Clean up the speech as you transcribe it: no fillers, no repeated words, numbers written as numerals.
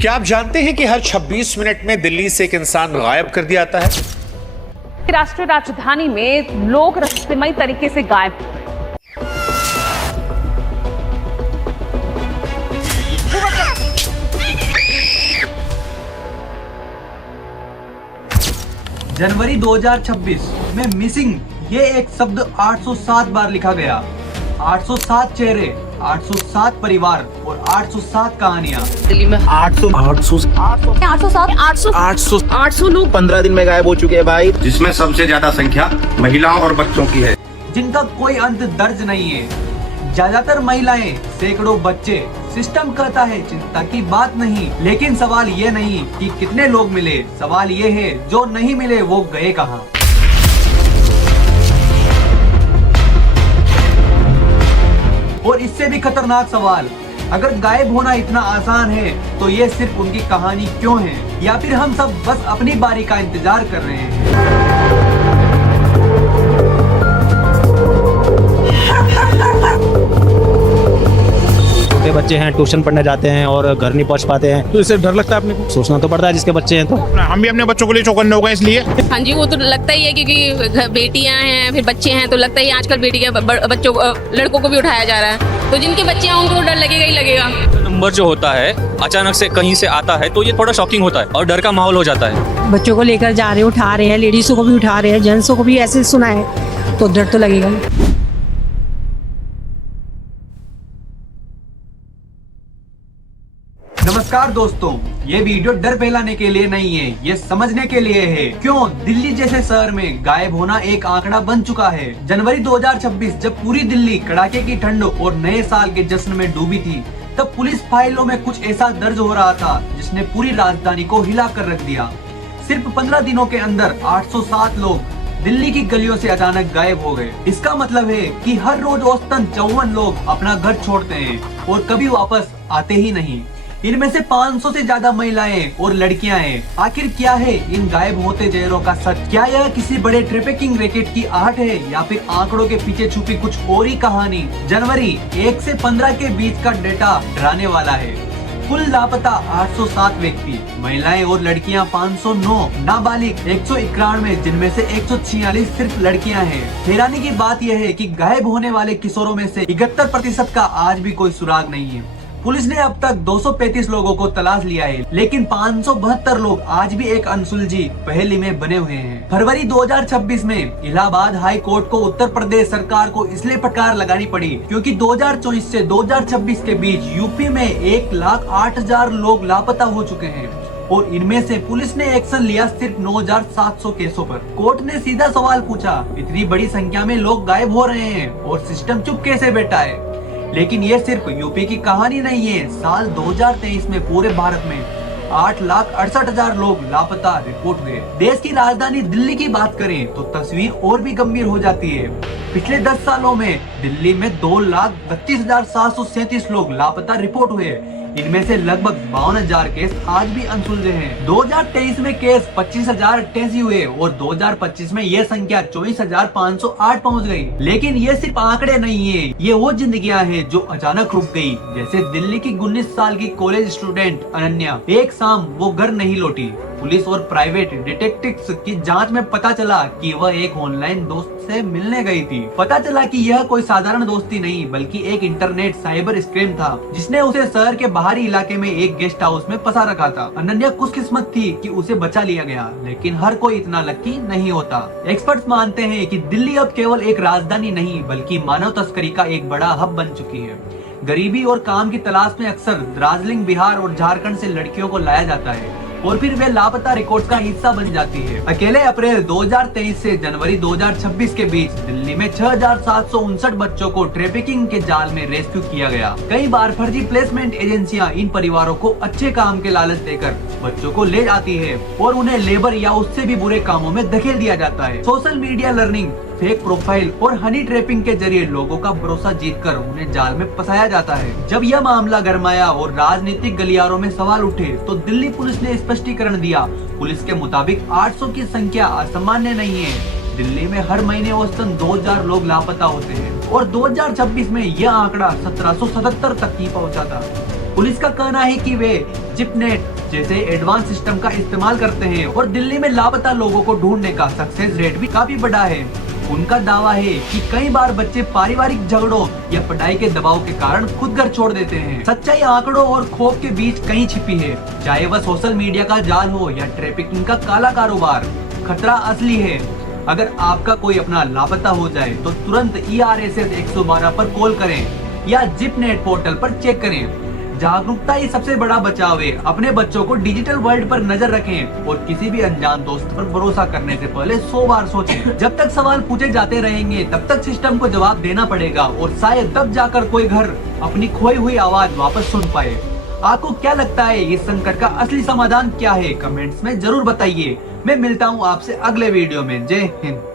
क्या आप जानते हैं कि हर 26 मिनट में दिल्ली से एक इंसान गायब कर दिया जाता है? राष्ट्रीय राजधानी में लोग रहस्यमय तरीके से गायब हो गए। जनवरी 2026 में मिसिंग ये एक शब्द 807 बार लिखा गया। 807 चेहरे, 807 परिवार और 807 कहानियां। दिल्ली में 800 लोग 15 दिन में गायब हो चुके हैं भाई, जिसमें सबसे ज्यादा संख्या महिलाओं और बच्चों की है, जिनका कोई अंत दर्ज नहीं है। ज्यादातर महिलाएं, सैकड़ों बच्चे। सिस्टम कहता है चिंता की बात नहीं, लेकिन सवाल ये नहीं कि कितने लोग मिले, सवाल ये है जो नहीं मिले वो गए कहां। और इससे भी खतरनाक सवाल, अगर गायब होना इतना आसान है तो ये सिर्फ उनकी कहानी क्यों है, या फिर हम सब बस अपनी बारी का इंतजार कर रहे हैं। छोटे बच्चे हैं, ट्यूशन पढ़ने जाते हैं और घर नहीं पहुंच पाते हैं, तो इससे डर लगता है अपने को। सोचना तो पड़ता है जिसके बच्चे हैं तो। हम भी अपने बच्चों के लिए चौकन्ने हो गए इसलिए। हाँ जी, वो तो लगता ही है क्योंकि बेटियां हैं, फिर बच्चे हैं, तो लगता ही है आजकल बेटी के बच्चों लड़कों को भी उठाया जा रहा है, तो जिनके बच्चे हैं उनको डर लगेगा ही लगेगा। नंबर जो होता है अचानक से कहीं से आता है तो ये थोड़ा शॉकिंग होता है और डर का माहौल हो जाता है। बच्चों को लेकर जा रहे हैं, उठा रहे हैं, लेडीजों को भी उठा रहे हैं, जेंट्सों को भी ऐसे सुना है तो डर तो लगेगा। नमस्कार दोस्तों, ये वीडियो डर फैलाने के लिए नहीं है, ये समझने के लिए है क्यों दिल्ली जैसे शहर में गायब होना एक आंकड़ा बन चुका है। जनवरी 2026 जब पूरी दिल्ली कड़ाके की ठंड और नए साल के जश्न में डूबी थी, तब पुलिस फाइलों में कुछ ऐसा दर्ज हो रहा था जिसने पूरी राजधानी को हिला कर रख दिया। सिर्फ 15 दिनों के अंदर 807 लोग दिल्ली की गलियों से अचानक गायब हो गए। इसका मतलब है कि हर रोज औसतन 54 लोग अपना घर छोड़ते हैं और कभी वापस आते ही नहीं। इनमें से 500 से ज्यादा महिलाएं और लड़कियां हैं। आखिर क्या है इन गायब होते चेहरों का सच? क्या यह किसी बड़े ट्रैफिकिंग रैकेट की आहट है या फिर आंकड़ों के पीछे छुपी कुछ और ही कहानी? जनवरी 1 से 15 के बीच का डेटा डराने वाला है। कुल लापता 807 व्यक्ति, महिलाएं और लड़कियां 509, नाबालिग 191, जिनमें से 146 सिर्फ लड़कियां हैं। हैरानी की बात यह है कि गायब होने वाले किशोरों में से 71% का आज भी कोई सुराग नहीं है। पुलिस ने अब तक 235 लोगों को तलाश लिया है, लेकिन 572 लोग आज भी एक अनसुलझी पहेली में बने हुए हैं। फरवरी 2026 में इलाहाबाद हाई कोर्ट को उत्तर प्रदेश सरकार को इसलिए फटकार लगानी पड़ी क्योंकि 2024 से 2026 के बीच यूपी में 1,08,000 लोग लापता हो चुके हैं और इनमें से पुलिस ने एक्शन लिया सिर्फ 9,700 केसों पर। कोर्ट ने सीधा सवाल पूछा, इतनी बड़ी संख्या में लोग गायब हो रहे हैं और सिस्टम चुप कैसे बैठा है? लेकिन ये सिर्फ यूपी की कहानी नहीं है। साल 2023 में पूरे भारत में 8,68,000 लोग लापता रिपोर्ट हुए। देश की राजधानी दिल्ली की बात करें तो तस्वीर और भी गंभीर हो जाती है। पिछले 10 सालों में दिल्ली में 2,32,737 लोग लापता रिपोर्ट हुए। इनमें से लगभग 52,000 केस आज भी अनसुलझे हैं। 2023 में केस 25,088 हुए और 2025 में ये संख्या 24,508 पहुंच गई। लेकिन ये सिर्फ आंकड़े नहीं है, ये वो जिंदगियां हैं जो अचानक रुक गई। जैसे दिल्ली की 19 साल की कॉलेज स्टूडेंट अनन्या, एक शाम वो घर नहीं लौटी। पुलिस और प्राइवेट डिटेक्टिव्स की जांच में पता चला कि वह एक ऑनलाइन दोस्त से मिलने गई थी। पता चला कि यह कोई साधारण दोस्ती नहीं बल्कि एक इंटरनेट साइबर स्कैम था जिसने उसे शहर के बाहरी इलाके में एक गेस्ट हाउस में फंसा रखा था। अनन्या खुशकिस्मत थी कि उसे बचा लिया गया, लेकिन हर कोई इतना लकी नहीं होता। एक्सपर्ट्स मानते हैं कि दिल्ली अब केवल एक राजधानी नहीं बल्कि मानव तस्करी का एक बड़ा हब बन चुकी है। गरीबी और काम की तलाश में अक्सर दार्जिलिंग, बिहार और झारखंड से लड़कियों को लाया जाता है और फिर वे लापता रिकॉर्ड्स का हिस्सा बन जाती है। अकेले अप्रैल 2023 से जनवरी 2026 के बीच दिल्ली में 6,759 बच्चों को ट्रैफिकिंग के जाल में रेस्क्यू किया गया। कई बार फर्जी प्लेसमेंट एजेंसियां इन परिवारों को अच्छे काम के लालच देकर बच्चों को ले जाती है और उन्हें लेबर या उससे भी बुरे कामों में धकेल दिया जाता है। Social media learning, fake profile और हनी ट्रैपिंग के जरिए लोगों का भरोसा जीतकर उन्हें जाल में फंसाया जाता है। जब यह मामला गरमाया और राजनीतिक गलियारों में सवाल उठे तो दिल्ली पुलिस ने स्पष्टीकरण दिया। पुलिस के मुताबिक 800 की संख्या असामान्य नहीं है। दिल्ली में हर महीने औसतन 2,000 लोग लापता होते हैं और 2026 में यह आंकड़ा 1777 तक ही पहुंचा था। पुलिस का कहना है कि वे जिपनेट जैसे एडवांस सिस्टम का इस्तेमाल करते हैं और दिल्ली में लापता लोगों को ढूंढने का सक्सेस रेट भी काफी बड़ा है। उनका दावा है कि कई बार बच्चे पारिवारिक झगड़ों या पढ़ाई के दबाव के कारण खुद घर छोड़ देते हैं। सच्चाई आंकड़ों और खौफ के बीच कहीं छिपी है, चाहे वह सोशल मीडिया का जाल हो या ट्रैफिकिंग का काला कारोबार। खतरा असली है। अगर आपका कोई अपना लापता हो जाए तो तुरंत ERSS 112 पर कॉल करें या जिपनेट पोर्टल पर चेक करें। जागरूकता ही सबसे बड़ा बचाव है। अपने बच्चों को डिजिटल वर्ल्ड पर नजर रखें और किसी भी अनजान दोस्त पर भरोसा करने से पहले 100 बार सोचें। जब तक सवाल पूछे जाते रहेंगे तब तक सिस्टम को जवाब देना पड़ेगा और शायद तब जाकर कोई घर अपनी खोई हुई आवाज वापस सुन पाए। आपको क्या लगता है इस संकट का असली समाधान क्या है? कमेंट्स में जरूर बताइए। मैं मिलता हूँ आपसे अगले वीडियो में। जय हिंद।